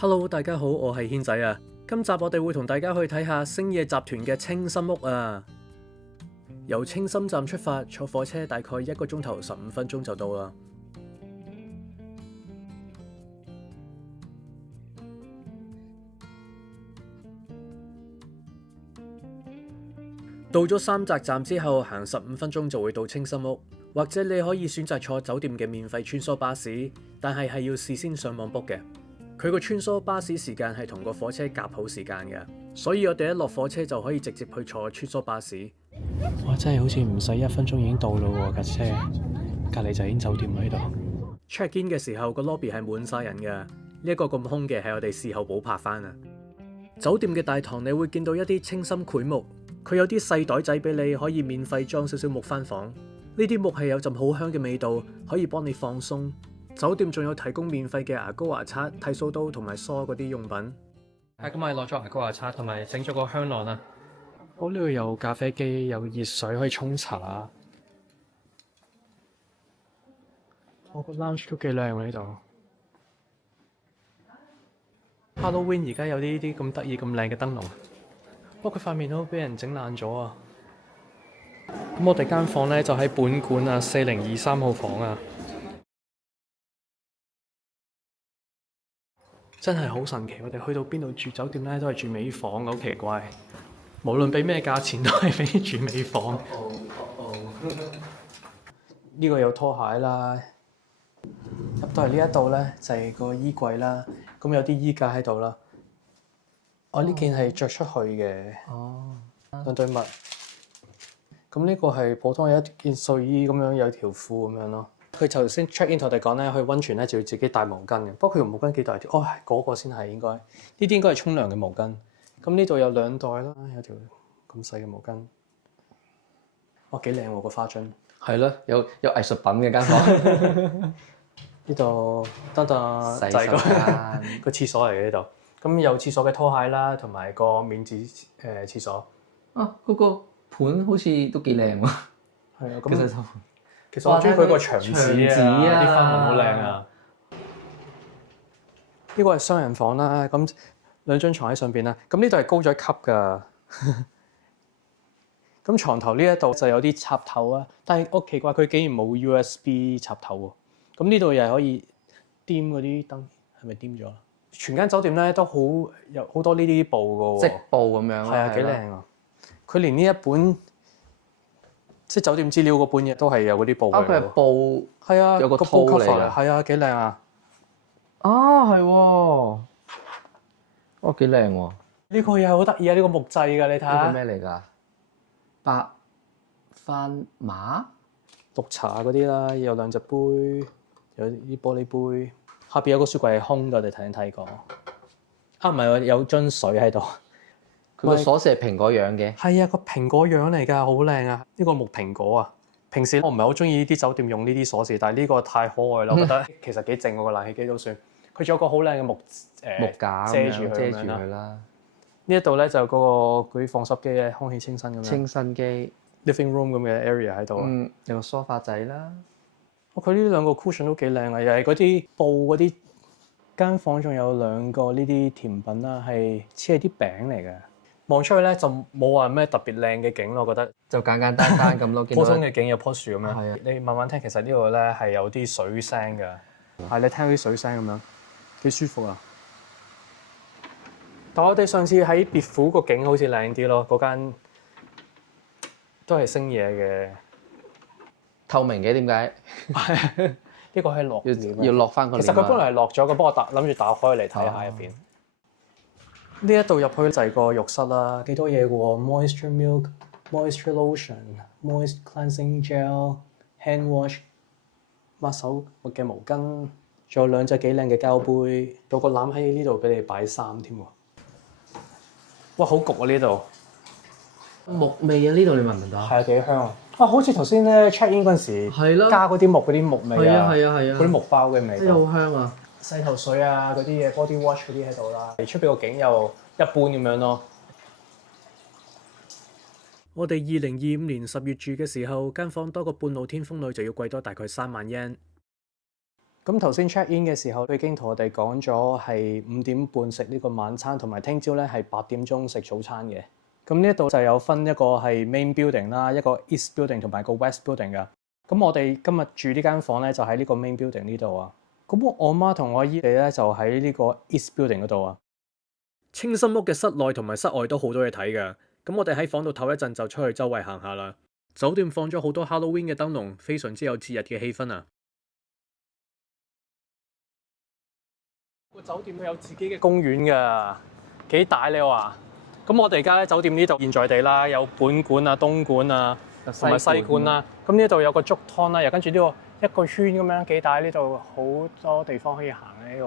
Hello，大家好，我係軒仔啊。今集我哋會同大家去睇下星野集團嘅清心屋啊。由清心站出發，坐火車大概1個鐘頭15分鐘就到啦。到咗三宅站之後，行15分鐘就會到清心屋，或者你可以選擇坐酒店嘅免費穿梭巴士，但係要事先上網 book 嘅。佢個穿梭巴士時間係同個火車夾好時間嘅，所以我哋一落火車就可以直接去坐穿梭巴士。哇！真係好似唔使1分鐘已經到啦喎，架車隔離就已經酒店喺度。check in 嘅時候個 lobby 係滿晒人嘅，呢一個咁空嘅係我哋事後補拍翻啊。酒店嘅大堂你會見到一啲清心檜木，佢有啲細袋仔俾你可以免費裝少少木翻房。呢啲木係有陣好香嘅味道，可以幫你放鬆。酒店仲有提供免費嘅牙膏、牙刷、剃鬚刀同埋梳嗰啲用品。咁我哋攞咗牙膏、牙刷同埋整咗個香囊啦。呢度有咖啡機，有熱水可以沖茶。我個 lounge 都幾靚喎呢度。Halloween 而家有呢啲咁得意、咁靚嘅燈籠，不過佢塊面都俾人整爛咗啊！咁我哋間房咧就喺本館啊4023號房啊。真係好神奇，我哋去到邊度住酒店咧，都係住尾房，好奇怪。無論俾咩價錢，都係俾住尾房。呢個有拖鞋啦，入到嚟呢一度咧就係個衣櫃啦。咁有啲衣架喺度啦。我呢件係着出去嘅，兩對襪。咁呢個係普通嘅一件睡衣咁樣，有條褲咁樣咯。佢頭先 check in 同我哋講咧，去溫泉咧就要自己帶毛巾嘅。不過佢條毛巾幾大條？哦，嗰個先係應該。呢啲應該係沖涼嘅毛巾。咁呢度有2袋啦，有條咁細嘅毛巾。哇，幾靚喎個花樽。係咯，有藝術品嘅間房。呢度得就係個廁所嚟嘅呢度。咁有廁所嘅拖鞋啦，同埋個免治廁所。啊，嗰個盤好似都幾靚喎。係啊，咁其實我中意佢個牆紙啊，啲花紋好靚啊。呢個係雙人房啦，咁2張床喺上邊啦。咁呢度係高咗1級㗎。咁床頭呢一度就有啲插頭啊，但係我奇怪佢竟然冇 USB 插頭喎。咁呢度又係可以掂嗰啲燈，係咪掂咗？全間酒店咧都有好多呢啲布㗎喎，織布咁樣。係啊，幾靚啊！佢連呢一本即係酒店資料嗰本嘢都係有嗰啲布嘅。佢係布，係啊，有個套嚟㗎。係啊，幾靚啊！啊，係喎，哦，幾靚喎！呢個又好得意啊！呢個木製㗎，你睇下。呢個咩嚟㗎？白番馬綠茶嗰啲啦，有2隻杯，有啲玻璃杯，下邊有個雪櫃係空㗎，我哋睇過。啊，唔係喎，有樽水喺度。佢個鎖匙係蘋果樣嘅。係啊，個蘋果樣嚟㗎，好靚啊！呢個木蘋果啊。平時我唔係好中意呢啲酒店用呢啲鎖匙，但係呢個太可愛啦，我覺得其實幾靜喎，個冷氣機都算。佢仲有個好靚嘅木架遮住佢啦。呢一度咧就嗰個放濕機嘅空氣清新咁樣。清新機 living room 咁嘅 area 喺度。有個梳化仔啦。佢呢2個 cushion 都幾靚啊，又係嗰啲布嗰啲。間房仲有2個呢啲甜品啦，係似係啲餅嚟嘅。望出去咧就冇話咩特別靚嘅景咯，我覺得就簡簡單單咁咯。普通嘅景有棵樹咁樣。係啊，你慢慢聽，其實呢度咧係有啲水聲嘅。係你聽啲水聲咁樣，幾舒服啊！但我哋上次喺別府個景好似靚啲咯，嗰間都係星野嘅。透明嘅點解？呢個係落要落翻個。其實佢本來係落咗嘅，不過諗住打開嚟睇下入邊。呢一度入去就係個浴室啦，幾多嘢嘅喎 ，moisture milk、moisture lotion、moist cleansing gel、hand wash、抹手嘅毛巾，仲有2隻幾靚嘅膠杯，有個籃喺呢度俾你擺衫添喎。哇，好焗啊呢度！木味啊，呢度你聞唔聞到？係啊，幾香啊！啊，好似頭先咧 check in 嗰陣時，加嗰啲木味啊，嗰啲木包嘅味，真係好香啊！洗頭水啊，嗰啲嘢 body wash 嗰啲喺度啦。出邊個景又一般咁樣咯。我哋2025年10月住嘅時候，間房多個半露天風呂就要貴多大概3萬yen。咁頭先 check in 嘅時候，佢已經同我哋講咗係5點半食呢個晚餐，同埋聽朝咧係8點鐘食早餐嘅。咁呢一度就有分一個係 main building 啦，一個 east building 同埋個 west building 噶。咁我哋今日住呢間房咧就喺呢個 main building 呢度啊。咁我媽同我姨哋咧就喺呢個 east building 嗰度啊。清新屋嘅室內同埋室外都好多嘢睇㗎。咁我哋喺房度唞一陣就出去周圍行下啦。酒店放咗好多 Halloween 嘅燈籠，非常之有節日嘅氣氛啊！個酒店都有自己嘅公園㗎，幾大你話？咁我哋而家咧酒店呢度現在地啦，有本館啊、東館啊同埋西館啦。咁呢度有個竹湯啦，又跟住呢個一個圈咁樣幾大，呢度好多地方可以行嘅呢個。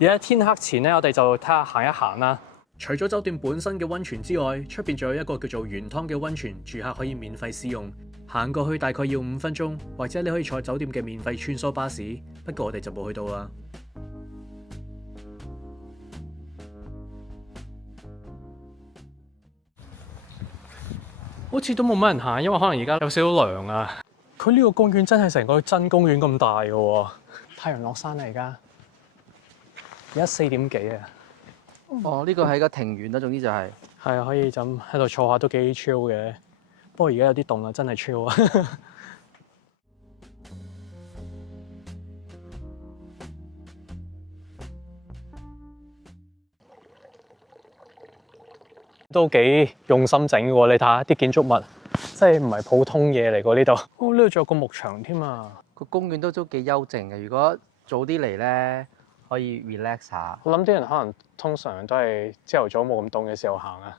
而家天黑前咧，我哋就睇下行一行啦。除咗酒店本身嘅溫泉之外，出邊仲有一個叫做原湯嘅溫泉，住客可以免費使用。行過去大概要5分鐘，或者你可以坐酒店嘅免費穿梭巴士。不過我哋就冇去到啦。好似都冇乜人行，因為可能而家有少少涼啊。佢呢個公園真係成個真公園咁大嘅喎。太陽落山啦，而家4點幾啊。哦，呢個係個庭園啦，總之就係係啊，可以就咁喺度坐下都幾 chill 嘅。不過而家有啲凍啦，真係 chill 啊！都幾用心整嘅喎，你睇下啲建築物，真係唔係普通嘢嚟㗎呢度。哦，呢度仲有個牧場添啊！個公園都幾幽靜嘅。如果早啲嚟咧，可以 relax 下。我諗啲人可能通常都係朝頭早冇咁凍嘅時候行啊。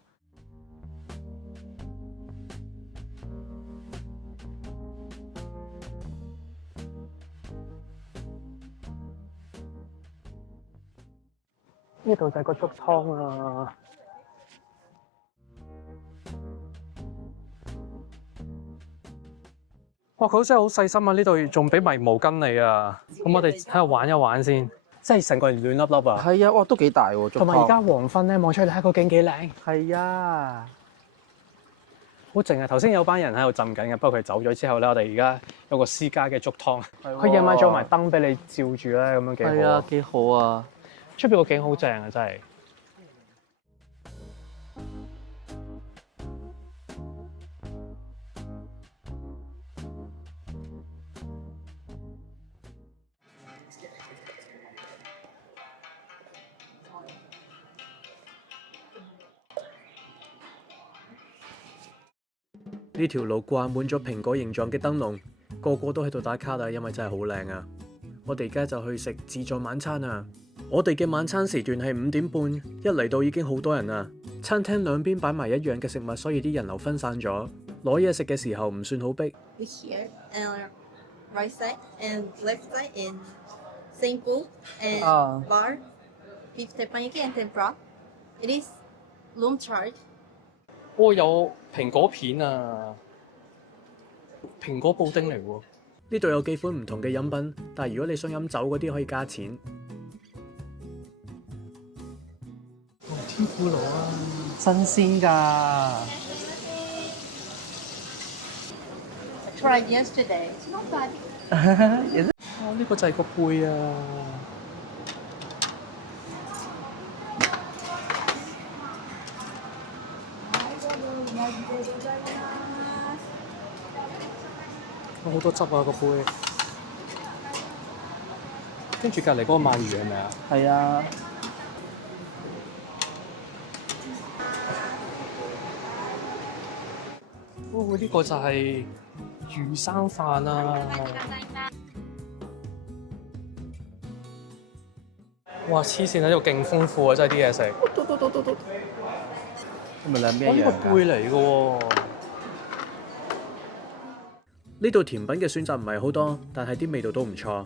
呢度就係個竹湯啊！哇，佢真係好細心啊！呢度仲俾埋毛巾你啊！咁我哋喺度玩一玩先，真係成個人暖粒粒啊！係啊，哇，都幾大喎。同埋而家黃昏咧，望出去睇個景幾靚。係啊，好靜啊！頭先有班人喺度浸緊嘅，不過佢走咗之後咧，我哋而家有個私家嘅竹湯。佢夜晚做埋燈俾你照住咧，咁樣幾好。係啊，幾好啊！出邊個景好正啊，真係。呢條路掛滿咗蘋果形狀嘅燈籠，個個都喺度打卡啦，因為真係好靚啊！我哋而家就去食自助晚餐啊！我哋嘅晚餐時段係5點半，一嚟到已經好多人啦。餐廳兩邊擺埋一樣嘅食物，所以啲人流分散咗。攞嘢食嘅時候唔算好逼。Here and right side and left side and same food and bar, beef teppanyaki and tempura. It is room charge. 哦，有蘋果片啊，蘋果布丁嚟喎。呢度有幾款唔同嘅飲品，但係如果你想飲酒嗰啲可以加錢。天婦羅啊，新鮮㗎。Tried yesterday. It's not bad. 哦，呢個就係個杯啊。好多汁啊個杯，跟住隔離嗰個鰻魚係咪啊？係啊。哦，呢個就係魚生飯啊！哇，黐線啊！呢度勁豐富啊，真係啲嘢食。係咪兩邊一樣㗎？呢個杯嚟嘅喎。呢度甜品嘅選擇唔係好多，但係啲味道都唔錯。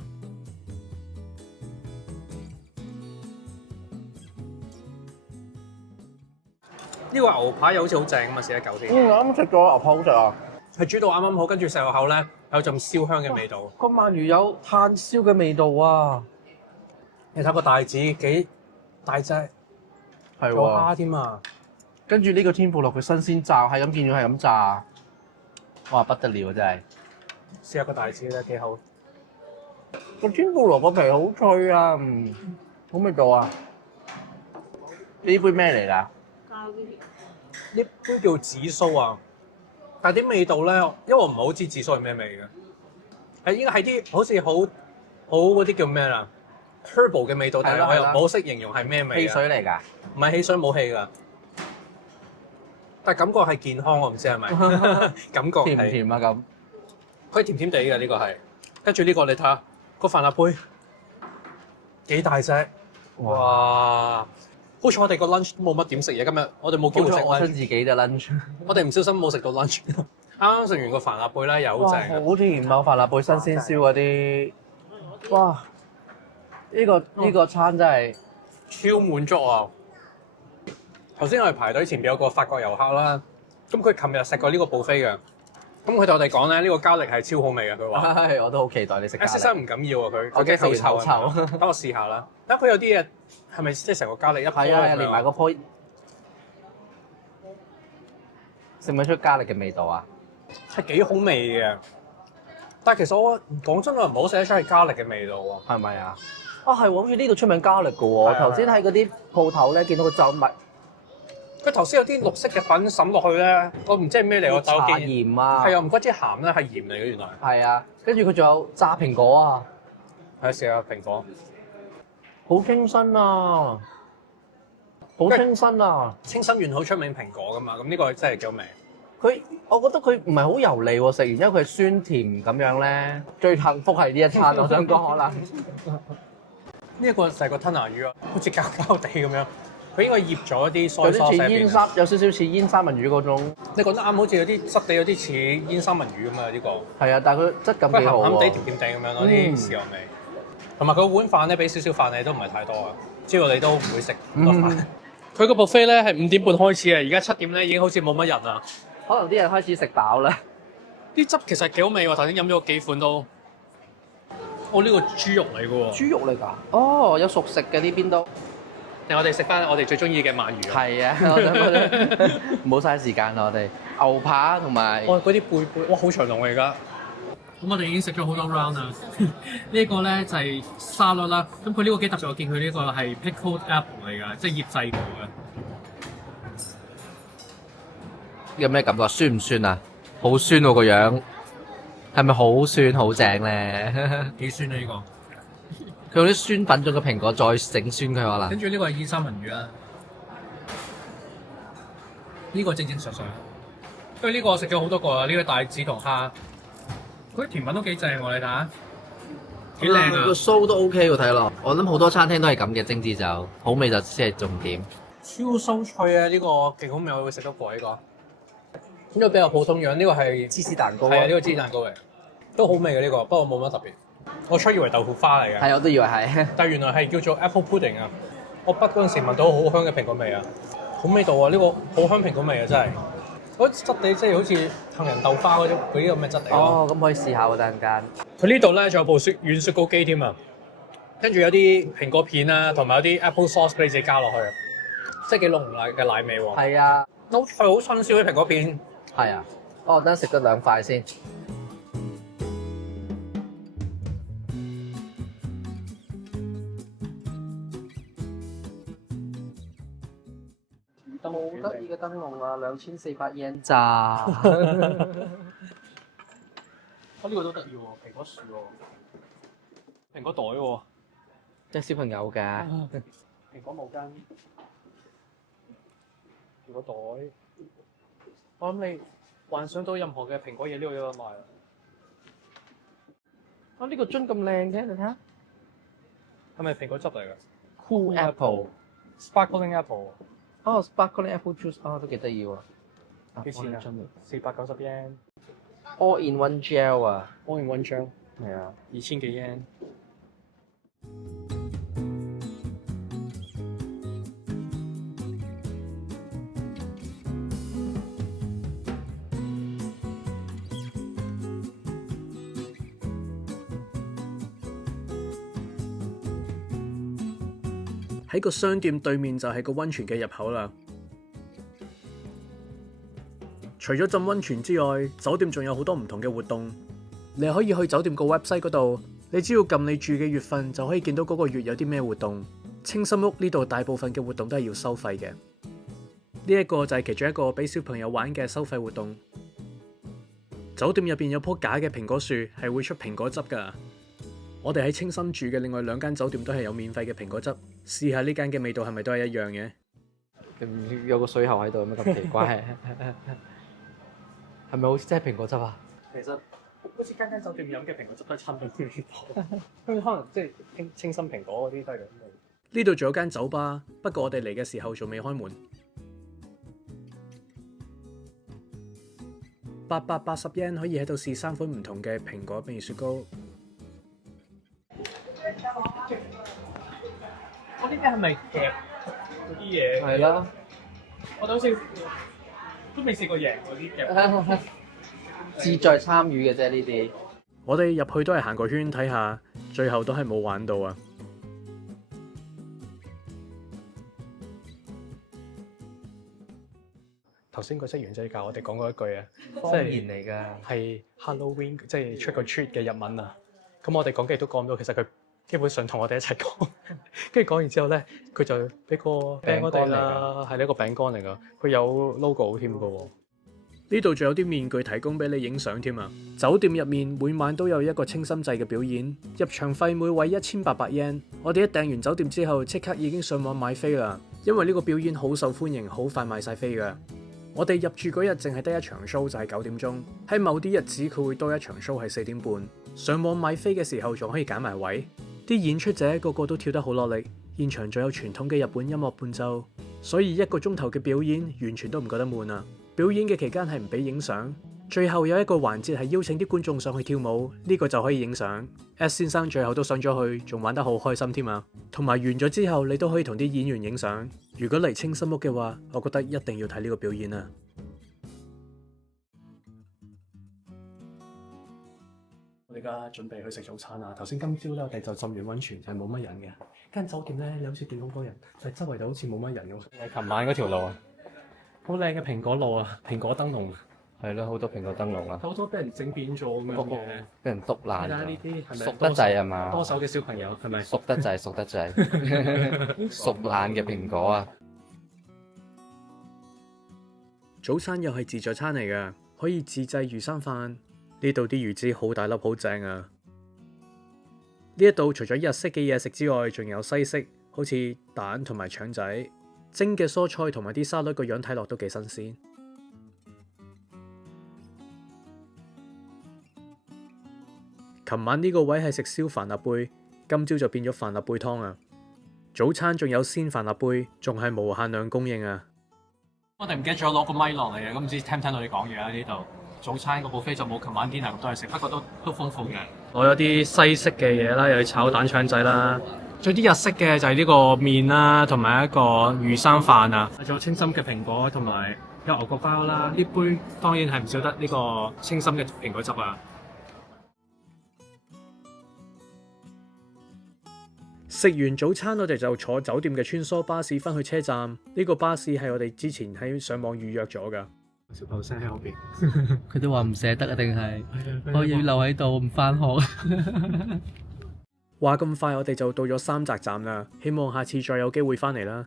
呢個牛排又好似好正咁啊，419添。我啱食咗牛排好食啊！係煮到啱啱好，跟住食落口咧有陣燒香嘅味道。個鰻魚有炭燒嘅味道啊！你睇個帶子幾大隻，係有蝦添啊！跟住呢個天婦羅佢新鮮炸，係咁見咗係咁炸，哇不得了啊真係！試下個帶子咧幾好。個天婦羅個皮好脆啊，好味道啊！呢杯咩嚟㗎？呢杯叫紫蘇啊，但係啲味道咧，因為我唔係好知紫蘇係咩味嘅，係應該係啲好似好嗰啲叫咩啦 herbal 嘅味道，但係我又唔好識形容係咩味。汽水嚟㗎？唔係汽水，冇氣㗎，但係感覺係健康，我唔知係咪感覺甜唔甜啊咁？佢甜甜地嘅呢個係，跟住呢個你睇下個飯盒杯幾大隻，哇！好彩我哋個 lunch 冇乜點食嘢，今日我哋冇機會食 lunch，自己嘅 lunch。我哋唔小心冇食到 lunch。啱啱食完個飯盒杯咧，又好正嘅。好甜啊！飯辣貝新鮮燒嗰啲，哇！呢個餐真係超滿足啊！頭先我哋排隊前邊有個法國遊客啦，咁佢琴日食過呢個 buffet 嘅，咁佢同我哋講咧，呢個咖喱係超好味嘅，佢話。係，我都好期待你食咖喱。食生唔敢要啊佢，我驚驚好臭啊！臭。等我試下啦。但佢有啲嘢係咪即係成個咖喱一鋪係啊，連埋個鋪，食唔食出咖喱嘅味道啊？係幾好味嘅，但係其實我講真，我唔好食得出係咖喱嘅味道喎。係咪啊？啊係喎，好似呢度出名咖喱嘅喎。我頭先喺嗰啲鋪頭咧見到個酒物，佢頭先有啲綠色嘅粉滲落去咧，我唔知係咩嚟，我走搽見鹽啊。係啊，唔怪之鹹咧係鹽嚟嘅原來。係啊，跟住佢仲有炸蘋果啊，係試下蘋果，好清新啊，好清新啊。清心園好出名蘋果噶嘛，咁呢個真係幾好味。我覺得佢唔係好油膩喎，食完因為佢係酸甜咁樣咧，最幸福係呢一餐，我想講可能。呢一個就係個吞拿魚啊，好似膠膠地咁樣，佢應該醃咗啲有 soy 啲 sauce 似喺入邊。煙三，有少少似煙三文魚嗰種。你講得啱，好似有啲質地有啲似煙三文魚咁啊！呢個係啊，但係佢質感佢幾好喎。鹹鹹地、甜甜地咁樣咯，啲豉油味。同埋佢碗飯咧，俾少少飯你都唔係太多啊，知道你都唔會食咁多飯。佢個 buffet 咧係5點半開始啊，而家7點咧已經好似冇乜人啦。可能啲人開始食飽啦。啲汁其實幾好味喎，頭先飲咗幾款都。哦，呢個豬肉嚟嘅喎。豬肉嚟㗎？哦，有熟食嘅呢邊都。我哋食翻我哋最中意嘅鰻魚。係啊，我想唔好嘥時間啦，我哋牛扒同埋。哇！嗰啲貝貝，哇好長龍啊而家。咁我哋已經食咗好多 round 啦。呢個咧就係沙律啦。咁佢呢個幾特別，我見佢呢個係 pickled apple 嚟㗎，即係醃製過嘅。有咩感覺？酸唔酸啊？好酸喎個樣，係咪好酸好正咧？幾酸啊呢個！佢用啲酸品種嘅蘋果再整酸佢可能。跟住呢個係煙三文魚啦。呢個正正常常。因為呢個我食咗好多個啦，呢個帶子同蝦。嗰啲甜品都幾正喎，你睇下。幾靚啊！個酥都 OK 喎，睇落。我諗好多餐廳都係咁嘅精緻酒，好味就先係重點。超酥脆啊！呢個勁好味，我會食得過呢個。呢個比較普通樣，呢個係芝士蛋糕。係啊，呢個芝士蛋糕嚟，都好味嘅呢個，不過冇乜特別。我初以為豆腐花嚟嘅，係我都以為係。但係原來係叫做 apple pudding 啊！我筆嗰陣時聞到好香嘅蘋果味啊，好味道啊！呢個好香蘋果味啊，真係。嗰質地即係好似杏仁豆花嗰啲咁嘅質地咯。哦，咁可以試下喎，陣間。佢呢度咧仲有部軟雪糕機添啊，跟住有啲蘋果片啊，同埋有啲 apple sauce 俾你自己加落去，即係幾濃奶嘅奶味喎。係啊，好脆好新鮮啲蘋果片。係啊，哦，等食咗2塊先。好得意嘅燈籠啊，2400 yen 咋？呢個都得意喎，蘋果樹喎，蘋果袋喎，即係小朋友嘅。蘋果毛巾，蘋果袋。我諗你幻想到任何嘅蘋果嘢呢度有得賣啦。啊，呢個樽咁靚嘅，你睇下。係咪蘋果汁嚟㗎 Cool Apple。Sparkling Apple。哦，Sparkling Apple Juice，啊，都幾得意喎。幾錢啊？490 yen。All in one gel 啊。All in one gel。係啊。2000幾 yen。喺個商店對面就係個溫泉嘅入口啦。除咗浸溫泉之外，酒店仲有好多唔同嘅活動。你可以去酒店個 website 嗰度你只要撳你住嘅月份就可以見到嗰個月有啲咩活動。青森屋呢度大部分嘅活動都係要收費嘅。呢一個就係其中一個俾小朋友玩嘅收費活動。酒店入邊有棵假嘅蘋果樹，係會出蘋果汁㗎。我哋喺青森住嘅另外2間酒店都係有免費嘅蘋果汁，試下呢間嘅味道係咪都係一樣嘅？有個水喉喺度，有咩咁奇怪？係咪好似真係蘋果汁啊？其實好似間酒店飲嘅蘋果汁都係差唔多味道，可能即係清新蘋果嗰啲都係咁味。呢度仲有間酒吧，不過我哋嚟嘅時候仲未開門。880 yen 可以喺度試3款唔同嘅蘋果味雪糕。我呢啲係咪夾嗰啲嘢？係啦，我哋好似都未試過贏嗰啲夾。志在參與嘅啫呢啲。我哋入去都係行個圈睇下，最後都係冇玩到啊！頭先個職員就係教我哋講過一句啊，方言嚟㗎，係 Halloween 即係trick or treat嘅日文啊。咁我哋講極都講唔到，其實佢基本上同我哋一齊講。跟住講完之後咧，佢就俾個餅我哋啦，係呢個餅乾嚟㗎，佢有 logo 添㗎喎。呢度仲有啲面具提供俾你影相添啊！酒店入面每晚都有一個清心祭嘅表演，入場費每位1800 yen。我哋一訂完酒店之後，即刻已經上網買飛啦，因為呢個表演好受歡迎，好快賣晒飛㗎。我哋入住嗰日淨係得一場 show 就係9點鐘，喺某啲日子佢會多一場 show 係4點半。上網買飛嘅時候仲可以揀埋位，啲演出者個個都跳得好落力，現場仲有傳統嘅日本音樂伴奏，所以1個鐘頭嘅表演完全都唔覺得悶啊！表演嘅期間係唔俾影相，最後有一個環節係邀請啲觀眾上去跳舞，呢個就可以影相。S 先生最後都上咗去，仲玩得好開心添啊！同埋完咗之後，你都可以同啲演員影相。如果嚟青森屋嘅話，我覺得一定要睇呢個表演啊！我哋而家準備去食早餐啊！頭先今朝咧，我哋就浸完溫泉，就係冇乜人嘅。間酒店咧，你好似見到好多人，但係周圍就好似冇乜人咁。係琴晚嗰條路啊！好靚嘅蘋果路啊，蘋果燈籠，係咯，好多蘋果燈籠啊，好多俾人整扁咗咁樣嘅，俾人篤爛。呢啲係咪熟得滯啊嘛？多手嘅小朋友係咪？熟得滯，熟得滯，熟爛嘅蘋果啊！早餐又係自助餐嚟㗎，可以自製魚生飯。呢度啲魚子好大粒，好正啊！呢一度除咗日式嘅嘢食之外，仲有西式，好似蛋同埋腸仔。蒸嘅蔬菜同埋啲沙律個樣睇落都幾新鮮。琴晚呢個位係食燒飯臘貝，今朝就變咗飯臘貝湯啊！早餐仲有鮮飯臘貝，仲係無限量供應啊！我哋唔記得咗攞個咪落嚟啊！咁唔知聽唔聽到你講嘢啊？呢度早餐個 buffet就冇琴晚 dinner 咁多嘢食，不過都豐富嘅。攞咗啲西式嘅嘢啦，又要炒蛋腸仔啦。最啲日式嘅就係呢個麵啦，同埋一個魚生飯啊，仲有清心嘅蘋果，同埋有牛角包啦。呢杯當然係唔少得呢個清心嘅蘋果汁啊。食完早餐，我哋就坐酒店嘅穿梭巴士返去車站。呢個巴士係我哋之前喺上網預約咗㗎。小朋友聲喺後邊，佢都話唔捨得啊，定係我要留喺度唔返學？話咁快，我哋就到咗三宅站啦。希望下次再有機會返嚟啦。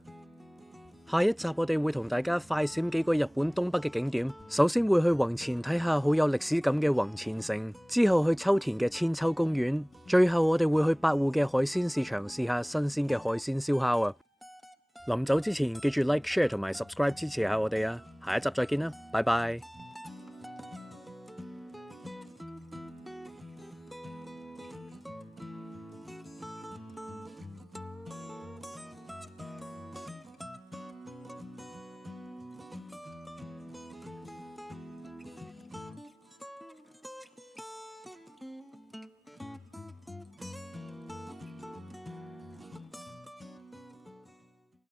下一集我哋會同大家快閃幾個日本東北嘅景點。首先會去弘前睇下好有歷史感嘅弘前城，之後去秋田嘅千秋公園，最後我哋會去八戶嘅海鮮市場試下新鮮嘅海鮮燒烤啊！臨走之前記住 like、share 同埋 subscribe 支持下我哋啊！下一集再見啦，拜拜。